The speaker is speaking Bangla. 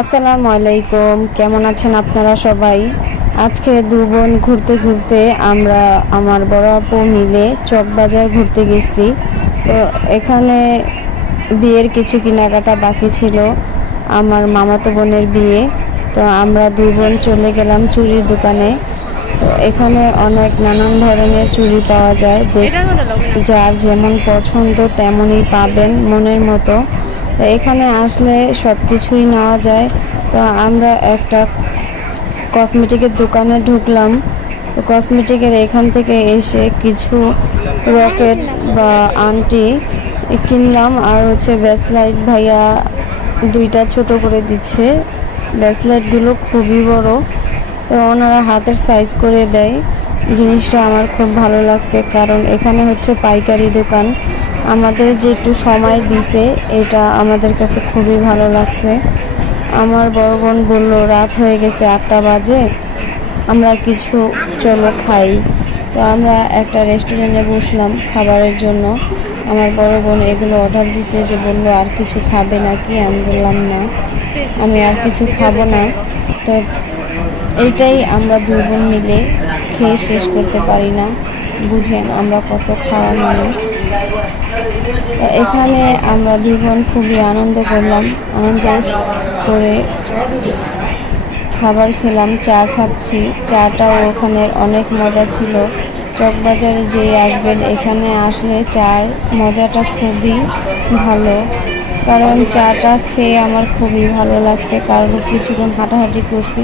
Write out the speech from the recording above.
আসসালামু আলাইকুম, কেমন আছেন আপনারা সবাই? আজকে দু বোন ঘুরতে ঘুরতে আমরা আমার বড় আপু মিলে চকবাজার ঘুরতে গেছি। তো এখানে বিয়ের কিছু কেনাকাটা বাকি ছিল, আমার মামাতো বোনের বিয়ে। তো আমরা দুই বোন চলে গেলাম চুড়ির দোকানে। তো এখানে অনেক নানান ধরনের চুড়ি পাওয়া যায়, যার যেমন পছন্দ তেমনই পাবেন মনের মতো। তো এখানে আসলে সব কিছুই নেওয়া যায়। তো আমরা একটা কসমেটিকের দোকানে ঢুকলাম। তো কসমেটিকের এখান থেকে এসে কিছু রকেট বা আংটি কিনলাম, আর হচ্ছে ব্রেসলাইট ভাইয়া দুইটা ছোট করে দিচ্ছে। ব্রেসলাইটগুলো খুবই বড়, তো ওনারা হাতের সাইজ করে দেয়। জিনিসটা আমার খুব ভালো লাগছে, কারণ এখানে হচ্ছে পাইকারি দোকান। আমাদের যে একটু সময় দিছে, এটা আমাদের কাছে খুবই ভালো লাগছে। আমার বড় বোন বলল রাত হয়ে গেছে, 8টা বাজে, আমরা কিছু চলো খাই। তো আমরা একটা রেস্টুরেন্টে বসলাম খাবারের জন্য। আমার বড় বোন এগুলো অর্ডার দিছে, যে বললো আর কিছু খাবে নাকি। আমি বললাম না, আমি আর কিছু খাবো না। তো এইটাই আমরা দুই বোন মিলে খেয়ে শেষ করতে পারি না। বুঝেন আমরা কত খাওয়া মানুষ। তো এখানে আমরা দুই বোন খুবই আনন্দ করলাম, আনন্দ করে খাবার খেলাম, চা খাচ্ছি। চাটাও ওখানের অনেক মজা ছিল। চকবাজারে যেই আসবেন, এখানে আসলে চার মজাটা খুবই ভালো। কারণ চাটা খেয়ে আমার খুবই ভালো লাগছে, কারণ কিছুক্ষণ হাঁটাহাঁটি করছি।